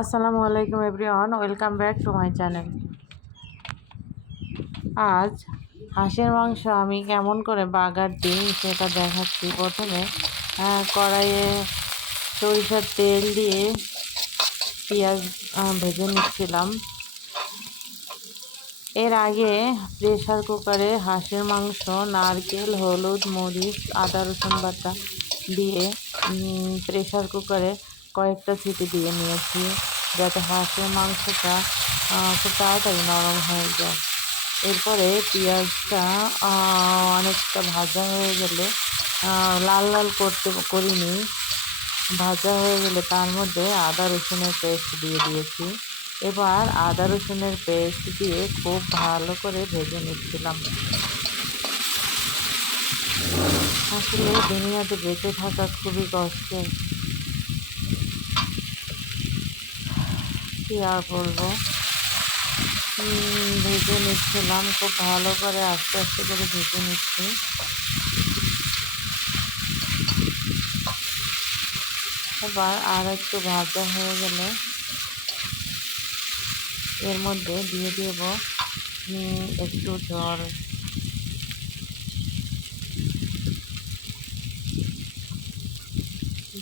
আসসালামু আলাইকুম everyone, welcome back to my channel. আজ হাঁসের মাংস আমি কেমন করে বাগার দিই সেটা দেখাচ্ছি। প্রথমে কড়াইয়ে সরিষার তেল দিয়ে পেঁয়াজ ভেজে নিচ্ছিলাম। এর আগে প্রেশার কুকারে হাঁসের মাংস, নারকেল, হলুদ, মরিচ, আদা রসুন বাটা দিয়ে প্রেশার কুকারে কয়েকটা সিটি দিয়ে নিয়েছি, যাতে হাঁসের মাংসটা খুব তাড়াতাড়ি নরম হয়ে যায়। এরপরে পেঁয়াজটা অনেকটা ভাজা হয়ে গেলে, লাল লাল করিনি, ভাজা হয়ে গেলে তার মধ্যে আদা রসুনের পেস্ট দিয়ে দিয়েছি। এবার আদা রসুনের পেস্ট দিয়ে খুব ভালো করে ভেজে নিচ্ছিলাম। আসলে দুনিয়াতে বেঁচে থাকা খুবই কষ্টের, কি আর বলবো। ভেজে নিচ্ছিলাম খুব ভালো করে, আস্তে আস্তে করে ভেজে নিচ্ছি। এবার আর একটু ভাজা হয়ে গেলে এর মধ্যে দিয়ে দেব একটু জল।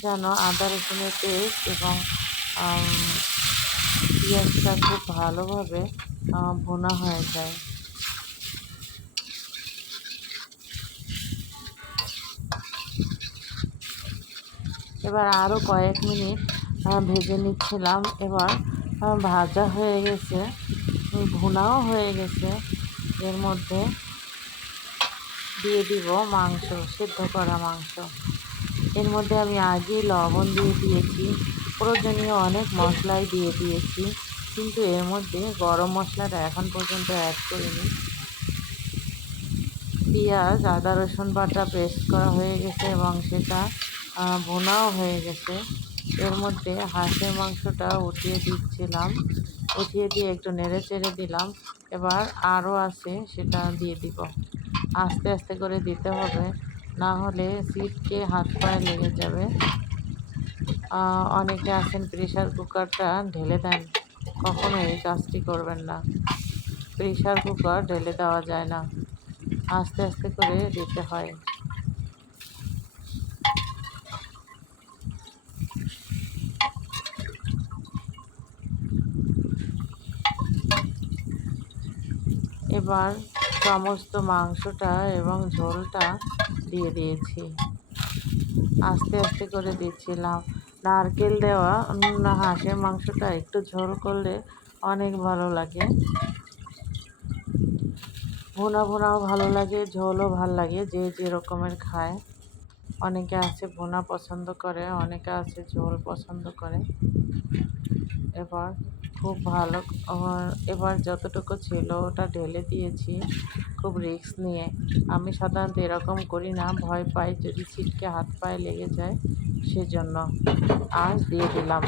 যেন আদা রসুনের পেস্ট এবং পেঁয়াজটা খুব ভালোভাবে ভুনা হয়ে যায়। এবার আরও কয়েক মিনিট ভেজে নিচ্ছিলাম। এবার ভাজা হয়ে গেছে, ভুনাও হয়ে গেছে। এর মধ্যে দিয়ে দিব মাংস, সিদ্ধ করা মাংস। এর মধ্যে আমি আগেই লবণ দিয়ে দিয়েছি, প্রয়োজনীয় অনেক মশলাই দিয়ে দিয়েছি, কিন্তু এর মধ্যে গরম মশলাটা এখন পর্যন্ত অ্যাড করিনি। পেঁয়াজ, আদা রসুন বাটা পেস্ট করা হয়ে গেছে এবং সেটা ভুনাও হয়ে গেছে। এর মধ্যে হাঁসের মাংসটা উঠিয়ে দিচ্ছিলাম, উঠিয়ে দিয়ে একটু নেড়ে চেড়ে দিলাম। এবার আরও আছে, সেটা দিয়ে দিব। আস্তে আস্তে করে দিতে হবে, না হলে ছিটকে হাত পায়ে লেগে যাবে। অনেকে আছেন প্রেশার কুকারটা ঢেলে দেন, কখনো এই কাজটি করবেন না। প্রেশার কুকার ঢেলে দেওয়া যায় না, আস্তে আস্তে করে দিতে হয়। এবার সমস্ত মাংসটা এবং ঝোলটা দিয়ে দিয়েছি, আস্তে আস্তে করে দিচ্ছিলাম। নারকেল দেওয়া হাঁসের মাংসটা একটু ঝোল করলে অনেক ভালো লাগে। ভুনা ভুনাও ভালো লাগে, ঝোলও ভালো লাগে, যে যে রকমের খায়। অনেকে আছে ভুনা পছন্দ করে, অনেকে আছে ঝোল পছন্দ করে। এবার খুব ভালো, এবার যতটুকু ছিল ওটা ঢেলে দিয়েছি খুব রিস্ক নিয়ে। আমি সাধারণত এরকম করি না, ভয় পাই যদি ছিটকে হাত পায়ে লেগে যায়, সেজন্য আজ দিয়ে দিলাম।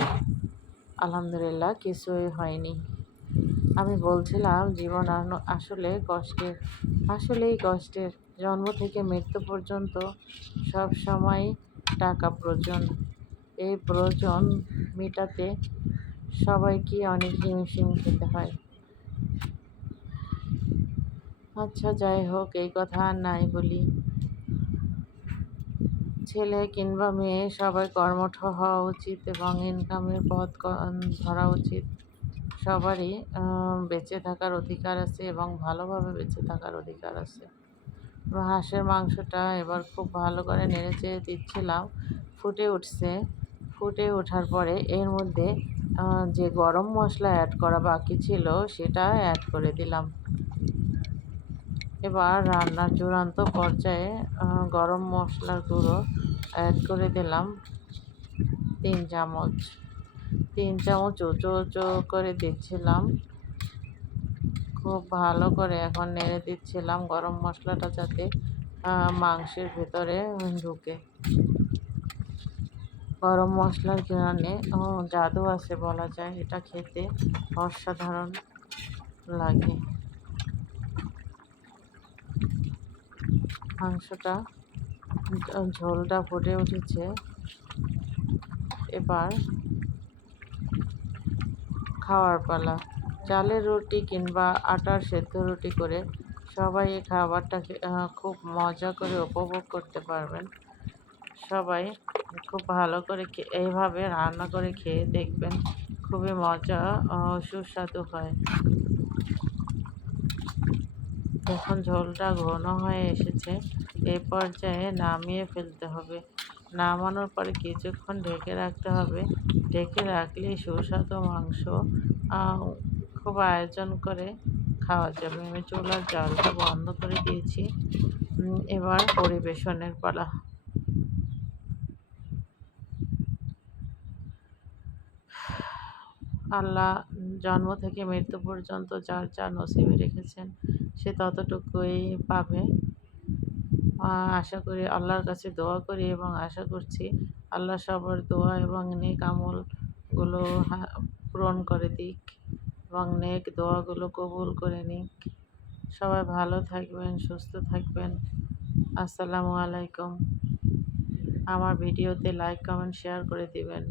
আলহামদুলিল্লাহ, কিছুই হয়নি। আমি বলছিলাম জীবন আসলে কষ্টের, আসলেই কষ্টের। জন্ম থেকে মৃত্যু পর্যন্ত সব সময় টাকা প্রয়োজন। এই প্রয়োজন মেটাতে সবাইকে অনেক হিমশিম খেতে হয়। আচ্ছা, যাই হোক, এই কথা আর নাই বলি। ছেলে কিংবা মেয়ে সবাই কর্মঠ হওয়া উচিত এবং ইনকামের পথ ধরা উচিত। সবারই বেঁচে থাকার অধিকার আছে এবং ভালোভাবে বেঁচে থাকার অধিকার আছে। হাঁসের মাংসটা এবার খুব ভালো করে নেড়ে চেড়ে দিচ্ছিলাম। ফুটে উঠছে, ফুটে ওঠার পরে এর মধ্যে যে গরম মশলা অ্যাড করা বাকি ছিল সেটা অ্যাড করে দিলাম। এবার রান্নার চূড়ান্ত পর্যায়ে গরম মশলার গুঁড়ো অ্যাড করে দিলাম 3 চামচ। 3 চামচ উঁচু উঁচু করে দিচ্ছিলাম, খুব ভালো করে এখন নেড়ে দিচ্ছিলাম গরম মশলাটা যাতে মাংসের ভেতরে ঢুকে। গরম মশলার ঘ্রাণে জাদু আছে বলা যায়, এটা খেতে অসাধারণ লাগে। মাংসটা ঝোলটা ফুটে উঠেছে। এবার খাওয়ার পালা। চালের রুটি কিংবা আটার সেদ্ধ রুটি করে সবাই এই খাবারটাকে খুব মজা করে উপভোগ করতে পারবেন। সবাই খুব ভালো করে এইভাবে রান্না করে খেয়ে দেখবেন, খুবই মজা সুস্বাদু হয়। যখন ঝোলটা ঘন হয়ে এসেছে, এই পর্যায়ে নামিয়ে ফেলতে হবে। নামানোর পরে কিছুক্ষণ ঢেকে রাখতে হবে। ঢেকে রাখলেই সুস্বাদু মাংস খুব আয়োজন করে খাওয়া যাবে। আমি চুলার জালটা বন্ধ করে দিয়েছি। এবার পরিবেশনের পালা। আল্লাহ জন্ম থেকে মৃত্যু পর্যন্ত যার যা নসিবে রেখেছেন সে ততটুকুই পাবে। আশা করি, আল্লাহর কাছে দোয়া করি এবং আশা করছি আল্লাহ সবার দোয়া এবং নেক আমলগুলো পূরণ করে দিক এবং নেক দোয়াগুলো কবুল করে নিক। সবাই ভালো থাকবেন, সুস্থ থাকবেন। আসসালামু আলাইকুম। আমার ভিডিওতে লাইক, কমেন্ট, শেয়ার করে দিবেন।